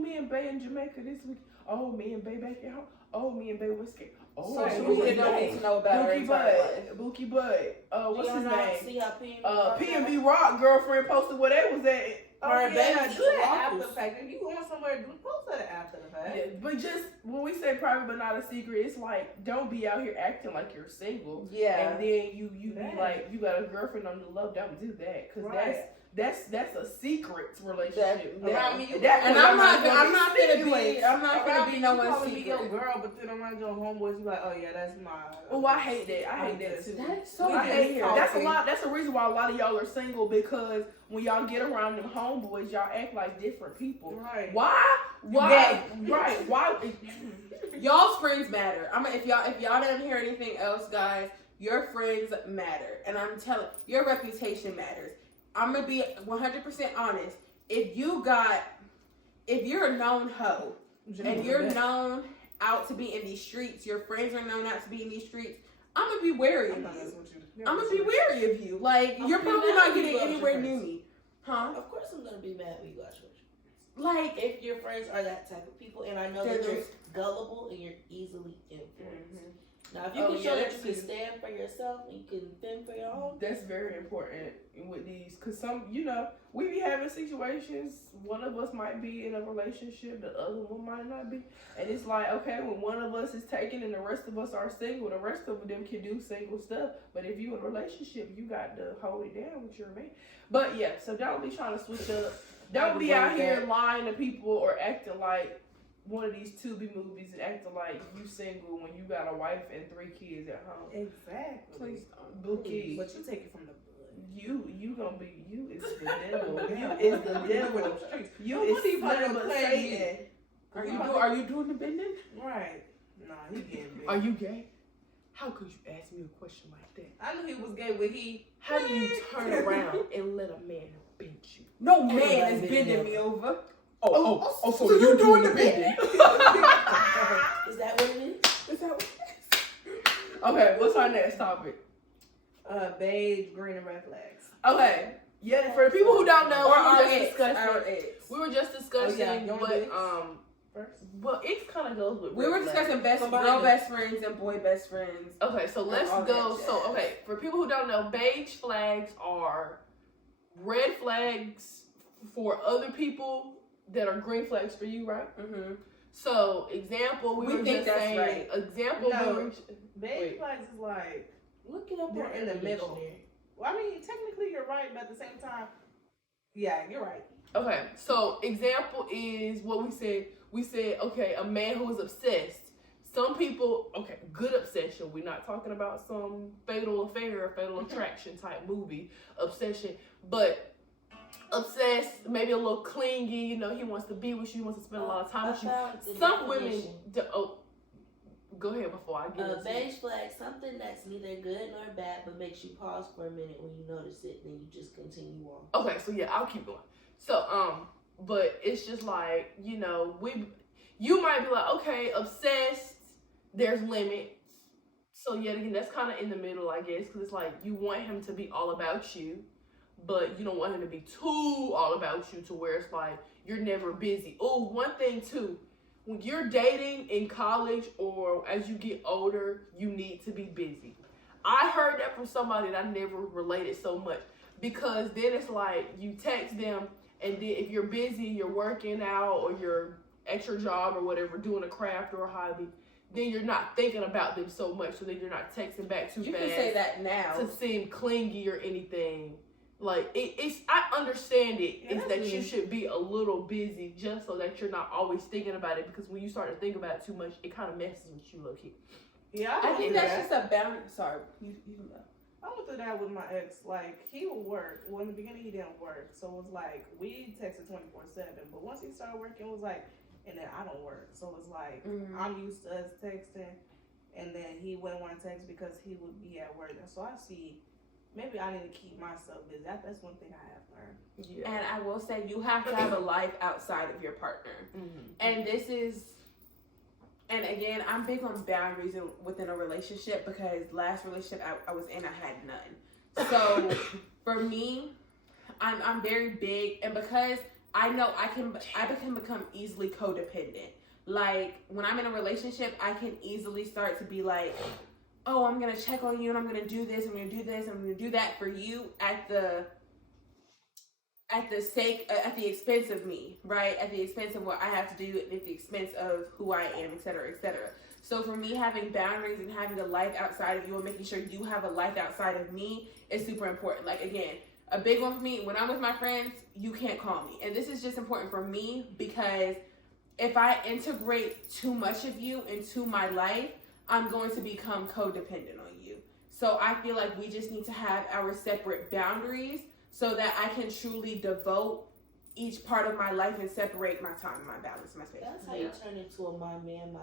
me and Bay in Jamaica this week. Oh, me and Bay back at home. Oh, me and Bay was scared. Oh, social media don't need to know about her entire life. Bookie Bud. What's his name? See how P&B Rock girlfriend posted where they was at. You that after the fact. If you going somewhere, do post that after the fact. Yeah, but just when we say private but not a secret, it's like don't be out here acting like you're single. Yeah. And then you be like you got a girlfriend on the love. Don't do that because that's a secret relationship. And I'm not gonna be no one's secret. Be your girl, but then I'm not your homeboys. You like, oh yeah, that's my. Oh, I hate that. I hate that too. That's so I hate weird. That's a lot. That's the reason why a lot of y'all are single because when y'all get around them homeboys, y'all act like different people. Right. Why? Right. Why? Y'all's friends matter. If y'all didn't hear anything else, guys, your friends matter, and I'm telling your reputation matters. I'm gonna be 100% honest. If you're a known hoe and you're known out to be in these streets, your friends are known out to be in these streets, I'm gonna be wary of you. I'm gonna be wary of you. Like, you're probably not getting anywhere near me. Huh? Of course I'm gonna be mad when you go out your friends. Like, if your friends are that type of people, and I know that you're gullible and you're easily influenced. Now, if you can show that you can stand for yourself and you can fend for your own, That's very important with these, because some, we be having situations, one of us might be in a relationship, the other one might not be. And it's like, okay, when one of us is taken and the rest of us are single, the rest of them can do single stuff. But if you in a relationship, you got to hold it down with your man. But yeah, so don't be trying to switch up. Don't be out here lying to people or acting like one of these Tubi movies and acting like you single when you got a wife and 3 kids at home. Exactly. Please don't. Bookie. But you take it from the blood. You gonna be, you is the devil. You is the devil. You is nothing but Satan. Are you doing the bending? Right. Nah, he getting big. Are you gay? How could you ask me a question like that? I knew he was gay when he. How do you turn around and let a man bend you? No man is bending me over. So you doing the bending? is that what it is? Is that what it is? Okay, what's our next topic? Beige, green, and red flags. Okay, yeah. For the people who don't know, we were just discussing what first. Well, it kind of goes with. We were discussing girl best friends and boy best friends. Okay, so let's go. So okay, for people who don't know, beige flags are red flags for other people that are green flags for you, right? Mm-hmm. So example, we were think just that's saying. right. Example, No, beige flags is like Look it up they're on in the middle. dictionary. Well, I mean, technically you're right, but at the same time, yeah, you're right. Okay, so example is what we said. We said, okay, a man who is obsessed. Some people, okay, good obsession. We're not talking about some fatal affair or fatal attraction type movie obsession, but obsessed, maybe a little clingy. He wants to be with you, wants to spend a lot of time with you. Some women, go ahead before I get into beige flag, something that's neither good nor bad, but makes you pause for a minute when you notice it, then you just continue on. Okay, so yeah, I'll keep going. So, but it's just like, you might be like, okay, obsessed, there's limits. So yet again, that's kind of in the middle, I guess, because it's like you want him to be all about you, but you don't want him to be too all about you to where it's like you're never busy. Oh, one thing too, when you're dating in college or as you get older, you need to be busy. I heard that from somebody that I never related so much, because then it's like you text them, and then if you're busy, you're working out or you're at your job or whatever, doing a craft or a hobby, then you're not thinking about them so much, so then you're not texting back too fast. You can say that now. To seem clingy or anything. Like, I understand it, is that you should be a little busy just so that you're not always thinking about it, because when you start to think about it too much, it kind of messes with you, low-key. Yeah, I think that's just a boundary. Sorry, you know. I went through that with my ex. Like, he would work. Well, in the beginning, he didn't work. So it was like, we texted 24/7. But once he started working, it was like, and then I don't work. So it's like, I'm used to us texting. And then he wouldn't want to text because he would be at work. And so I see, maybe I need to keep myself busy. That's one thing I have learned. Yeah. And I will say, you have to have a life outside of your partner. Mm-hmm. And this is, and again, I'm big on boundaries within a relationship, because last relationship I was in, I had none. So for me, I'm very big, and because I know I can become easily codependent. Like, when I'm in a relationship, I can easily start to be like, oh, I'm gonna check on you, and I'm gonna do this, I'm gonna do this, I'm gonna do that for you at the expense of me, right? At the expense of what I have to do, at the expense of who I am, et cetera, et cetera. So for me, having boundaries and having a life outside of you and making sure you have a life outside of me is super important. Like, again, a big one for me, when I'm with my friends, you can't call me. And this is just important for me, because if I integrate too much of you into my life, I'm going to become codependent on you. So I feel like we just need to have our separate boundaries, so that I can truly devote each part of my life and separate my time, my balance, my space. That's how you turn into a my man.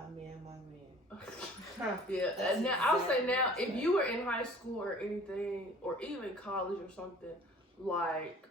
Yeah, and now I'll say now, if you were in high school or anything, or even college or something, like,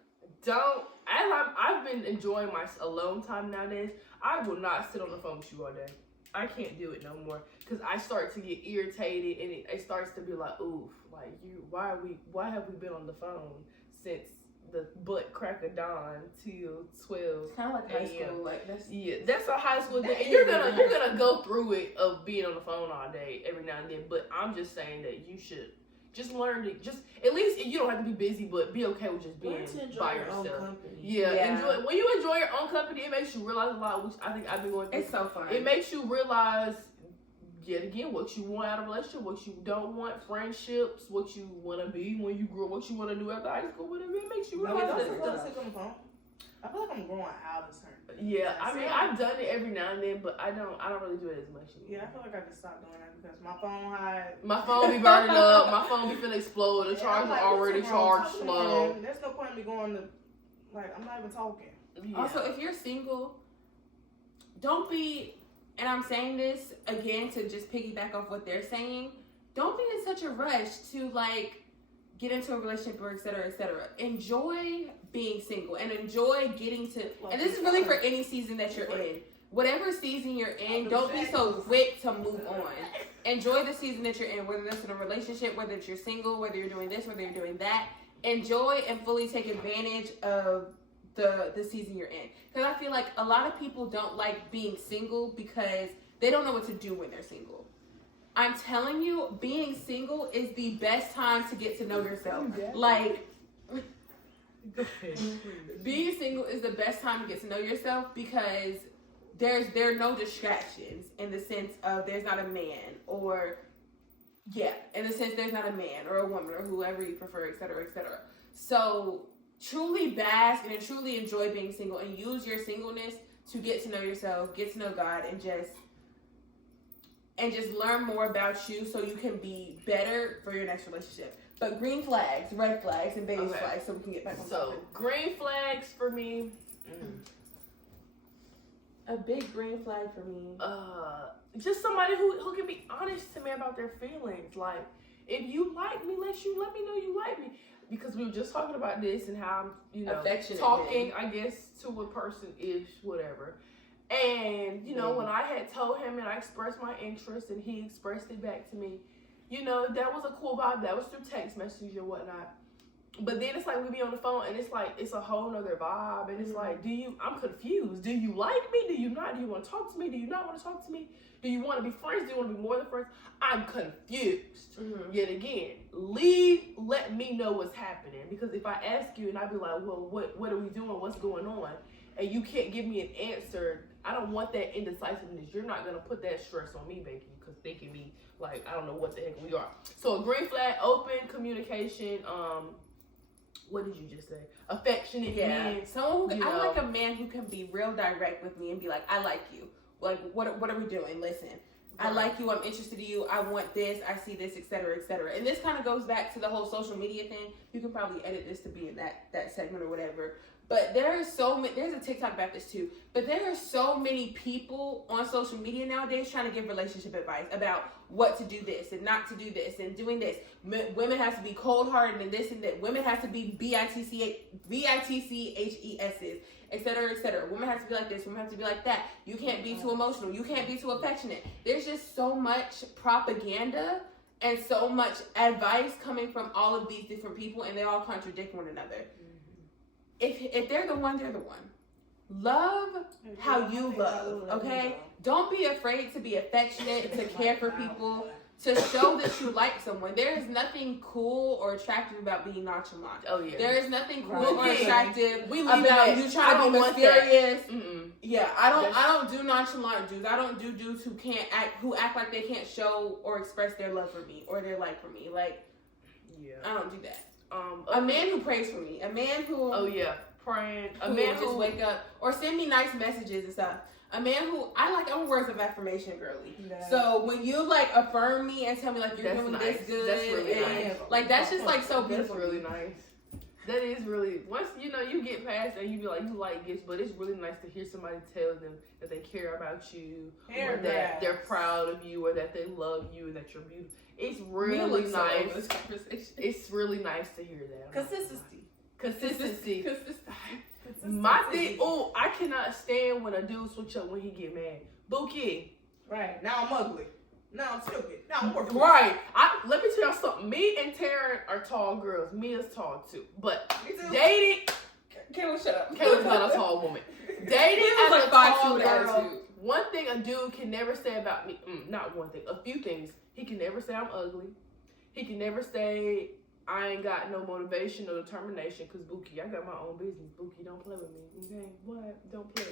I've been enjoying my alone time nowadays. I will not sit on the phone with you all day. I can't do it no more, because I start to get irritated, and it starts to be like, oof, like, why have we been on the phone since the butt crack of dawn till 12. Kind of like high AM. school, like that's. Yeah, that's a high school thing. That And you're is gonna really you're high gonna go through it of being on the phone all day every now and then. But I'm just saying that you should just learn to just at least you don't have to be busy, but be okay with just being Learn to enjoy by your own yourself. company. Yeah, Yeah. enjoy when you enjoy your own company. It makes you realize a lot, which I think I've been going through. It's so fun. It makes you realize yet again what you want out of a relationship, what you don't want, friendships, what you want to be when you grow, what you want to do after high school, whatever. It makes you No, realize don't that sit stuff. on the phone. I feel like I'm growing out of certain. Yeah, I mean I've done it every now and then, but I don't really do it as much anymore. Yeah, I feel like I can stop doing that because my phone high. My phone be burning up. My phone be finna explode. The Yeah, charger I'm like, already what's wrong? charged Talk to me, slow. man. There's no point in me going to, like, I'm not even talking. Yeah. Also, if you're single, don't be, and I'm saying this again to just piggyback off what they're saying, don't be in such a rush to like get into a relationship or et cetera, et cetera. Enjoy being single and enjoy getting to, and this is really for any season that you're in. Whatever season you're in, don't be so quick to move on. Enjoy the season that you're in, whether that's in a relationship, whether it's you're single, whether you're doing this, whether you're doing that. Enjoy and fully take advantage of the season you're in. Because I feel like a lot of people don't like being single because they don't know what to do when they're single. I'm telling you, being single is the best time to get to know yourself. Like, being single is the best time to get to know yourself because there are no distractions in the sense of there's not a man or, in the sense there's not a man or a woman or whoever you prefer, et cetera, et cetera. So truly bask and truly enjoy being single and use your singleness to get to know yourself, get to know God, and just learn more about you so you can be better for your next relationship. But green flags, red flags, and beige flags so we can get back on So topic. green flags for me. A big green flag for me. Just somebody who can be honest to me about their feelings. Like, if you like me, let me know you like me. Because we were just talking about this and how I'm, Affectionate talking, I guess, to a person ish, whatever. And, when I had told him and I expressed my interest and he expressed it back to me, that was a cool vibe. That was through text messages and whatnot. But then it's like we be on the phone and it's like it's a whole nother vibe. And it's like, I'm confused. Do you like me? Do you not? Do you want to talk to me? Do you not want to talk to me? Do you want to be friends? Do you want to be more than friends? I'm confused. Yet again, let me know what's happening. Because if I ask you and I be like, well, what are we doing? What's going on? And you can't give me an answer, I don't want that indecisiveness. You're not going to put that stress on me, baby, because thinking me like, I don't know what the heck we are. So a green flag, open communication, what did you just say? Affectionate man. Someone who, I like a man who can be real direct with me and be like, I like you. Like, what are we doing? Listen, I like you. I'm interested in you. I want this. I see this, et cetera, et cetera. And this kind of goes back to the whole social media thing. You can probably edit this to be in that segment or whatever. But there's a TikTok about this too, but there are so many people on social media nowadays trying to give relationship advice about what to do this and not to do this and doing this. Women have to be cold-hearted and this and that. Women have to be bitchesses, et cetera, et cetera. Women have to be like this. Women have to be like that. You can't be too emotional. You can't be too affectionate. There's just so much propaganda and so much advice coming from all of these different people, and they all contradict one another. If they're the one, they're the one. Love how you love, okay? Don't be afraid to be affectionate, to care for people, to show that you like someone. There is nothing cool or attractive about being nonchalant. Oh, yeah. There is nothing cool Right. or attractive about about you trying to be mysterious. Yeah, I don't do nonchalant dudes. I don't do dudes who act like they can't show or express their love for me or their like for me. Like, I don't do that. A man who prays for me. A man who praying. A who man will just wake up or send me nice messages and stuff. A man who I'm words of affirmation, girly. Yeah. So when you like affirm me and tell me like you're That's doing nice. this good, That's really and nice. like that's just like so That's beautiful. really nice. That is really, once you get past and you be like, you like gifts, but it's really nice to hear somebody tell them that they care about you, or that they're proud of you, or that they love you, that you're beautiful. It's really nice. It's really nice to hear that. Consistency. My thing, I cannot stand when a dude switch up when he get mad. Bookie. Right. Now I'm ugly. Now I'm stupid. Now I'm working. Right. Let me tell y'all something. Me and Taryn are tall girls. Mia's tall too. But dating, Kayla, shut up. Kayla's not a tall woman. Dating Kayla's as like a 5'2" tall with girl, attitude. one thing a dude can never say about me, not one thing, a few things. He can never say I'm ugly. He can never say I ain't got no motivation or determination. Cause Bookie, I got my own business. Bookie, don't play with me. Okay, what? Don't play.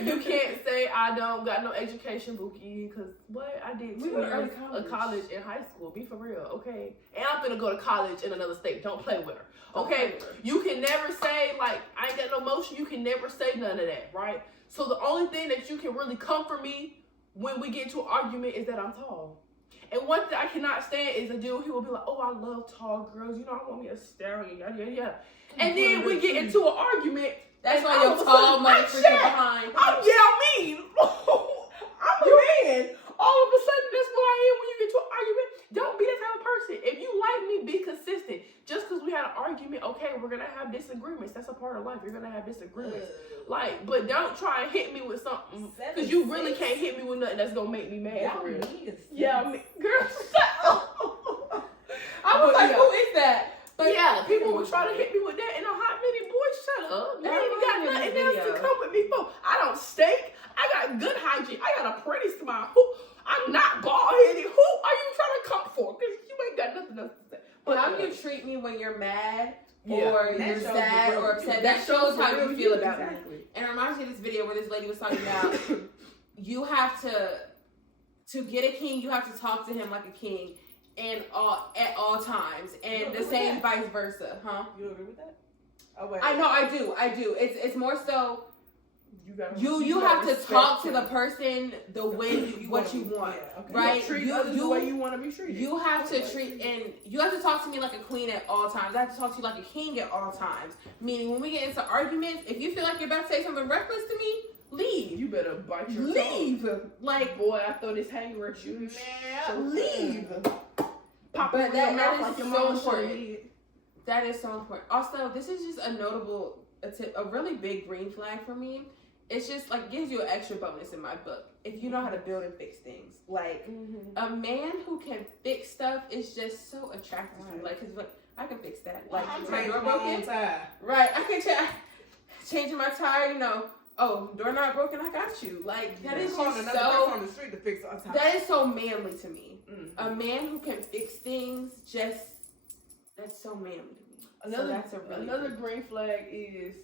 You can't say I don't got no education, Bookie. Cause what? I did 2 years of college and high school. Be for real, okay? And I'm finna go to college in another state. Don't play with her, okay? You can never say like I ain't got no motion. You can never say none of that, right? So the only thing that you can really comfort me when we get into an argument is that I'm tall. And one thing I cannot stand is a dude who will be like, oh, I love tall girls. You know, I want me a stallion, yada, yada, yada. And then we get into an argument. That's why your tall motherfucker behind. I mean, I'm a man. All of a sudden, that's what I am when you get to an argument. Don't be that type of person. If you like me, be consistent. Just because we had an argument, okay, we're going to have disagreements. That's a part of life. You're going to have disagreements. But don't try and hit me with something. Because you really can't hit me with nothing that's going to make me mad. For real. Girl, shut up. I was like, who is that? But yeah, people will try to hit me with that in a hot minute. Boy, shut up. You ain't got nothing else to come with me for. I don't stink. I got good hygiene. I got a pretty smile. I'm not bald-headed. Who are you trying to come for? Because you ain't got nothing else to say. But how you treat me when you're mad or that you're shows sad the or real upset, you. that shows how you feel about me. Exactly. And it reminds me of this video where this lady was talking about you have to get a king, you have to talk to him like a king at all times. And the same vice versa, huh? You agree with that? Oh, wait. I know, I do. It's more so you gotta have to respect talk to him. the person the way what you want, right? Treat others the way you want to be treated. You have to treat, and you have to talk to me like a queen at all times. I have to talk to you like a king at all times. Meaning, when we get into arguments, if you feel like you're about to say something reckless to me, leave. You better bite your Leave. tongue. Like, boy, I throw this hanger at you. leave. Pop But it in that your mouth is like your so mama important. did. That is so important. Also, this is just a really big green flag for me. It's just like gives you an extra bonus in my book if you know how to build and fix things. Like a man who can fix stuff is just so attractive to me. Like, cause like I can fix that. Like, my door broken. Right, I can changing my tire. You know, oh, door not broken. I got you. Like that is just so. On the street to fix our tire. That is so manly to me. A man who can fix things, that's so manly to me. Another green flag is,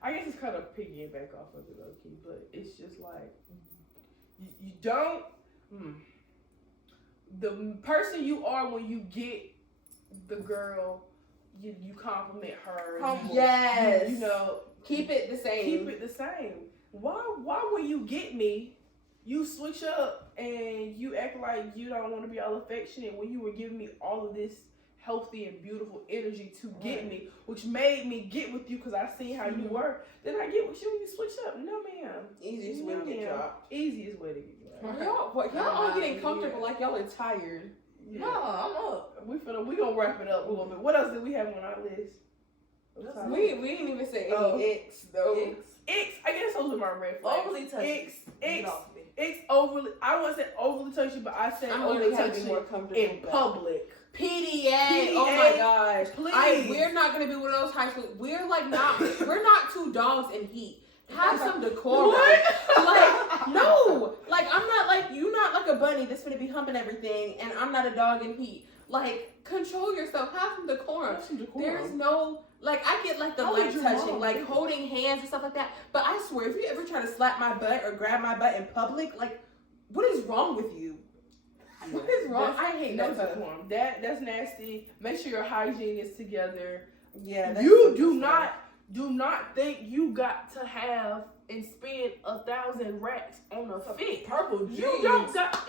I guess it's kind of piggyback off of it, okay, but it's just like you don't. The person you are when you get the girl, you compliment her. Yes. You know, keep it the same. Keep it the same. Why when you get me, you switch up and you act like you don't want to be all affectionate when you were giving me all of this healthy and beautiful energy to get me, which made me get with you because I seen how you were. Then I get with you and you switch up. No, ma'am. Easiest way to get dropped. Easiest way to get dropped. Y'all all getting comfortable like y'all are tired. Yeah. No, I'm up. We gonna wrap it up a little bit. What else did we have on our list? We didn't even say any X though. X, I guess those are my red flags. Overly touchy. X overly. I wasn't say overly touchy, but I said I'm overly gonna be touchy more comfortable in public. PDA. Oh my gosh. Please. We're not gonna be one of those high school. We're not two dogs in heat. Have some decorum. Like, no. Like, I'm not like, you're not like a bunny that's gonna be humping everything, and I'm not a dog in heat. Like, control yourself. Have some decorum. There's no, like, I get like the light touching, like holding hands and stuff like that. But I swear, if you ever try to slap my butt or grab my butt in public, like, what is wrong with you? What is wrong? I hate that. That's nasty. Make sure your hygiene is together. Yeah. You do not think you got to have and spend 1,000 racks on a fit. Purple jeans. You don't got.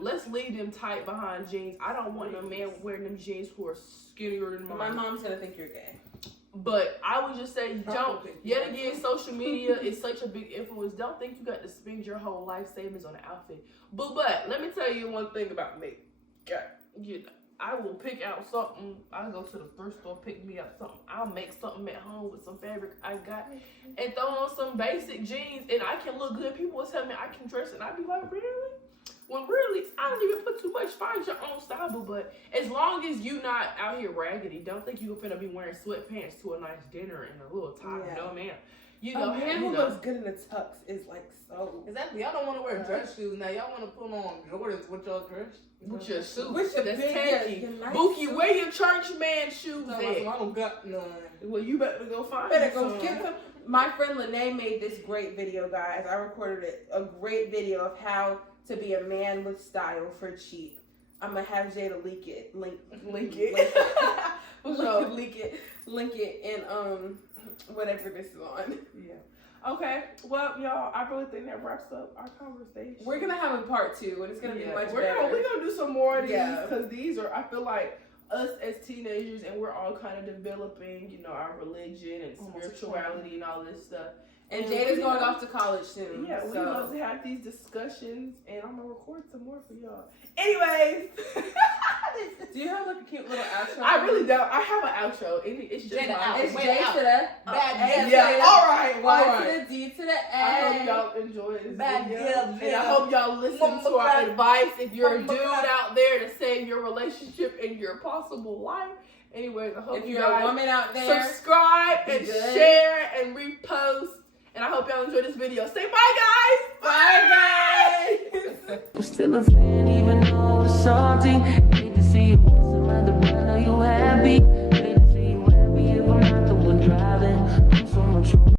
Let's leave them tight behind jeans. I don't want no man wearing them jeans who are skinnier than mine. My mom's gonna think you're gay. But I would just say, don't. Yet again, social media is such a big influence. Don't think you got to spend your whole life savings on an outfit. But let me tell you one thing about me. You know, I will pick out something. I'll go to the thrift store, pick me out something. I'll make something at home with some fabric I got and throw on some basic jeans, and I can look good. People will tell me I can dress, and I'd be like, really? When really, I don't even put too much. Find your own style, but as long as you not out here raggedy, don't think you finna be wearing sweatpants to a nice dinner and a little top. Yeah. No, ma'am. You A know, man who looks good in a tux is like so. Exactly. Y'all don't want to wear dress shoes now. Y'all want to put on Jordans with your dress. with your suit. With your That's big, tacky. your nice Bookie, suit. where your church man shoes No, at? I don't got none. Well, you better go find Better you go some. get some. My friend Lene made this great video, guys. I recorded it. A great video of how to be a man with style for cheap. I'm gonna have Jada link it. For sure. Link it in whatever this is on. Yeah. Okay. Well, y'all, I really think that wraps up our conversation. We're gonna have a part 2, and it's gonna be much we're better. We're gonna do some more of these Yeah. because these are, I feel like, us as teenagers, and we're all kind of developing, you know, our religion and spirituality and all this stuff. And Jada's going off to college soon. Yeah, we so. love to have these discussions, and I'm gonna record some more for y'all. Anyways, Do you have like a cute little outro? I really don't. I have an outro. It's just Jada my out. It's Wait, J out. to the Bad A yeah. to the All right. Y All right. to the D to the A. I hope y'all enjoy this Bad video. girl, And I yeah. hope y'all listen Mama to our clap. advice if you're a Mama dude clap. out there to save your relationship and your possible life. Anyways, I hope If you you're guys a woman out there, subscribe and good. share and repost. And I hope y'all enjoy this video. Say bye, guys. bye guys. I'm still a fan even though it's salty. Hate to see you messing around the brand, are you happy?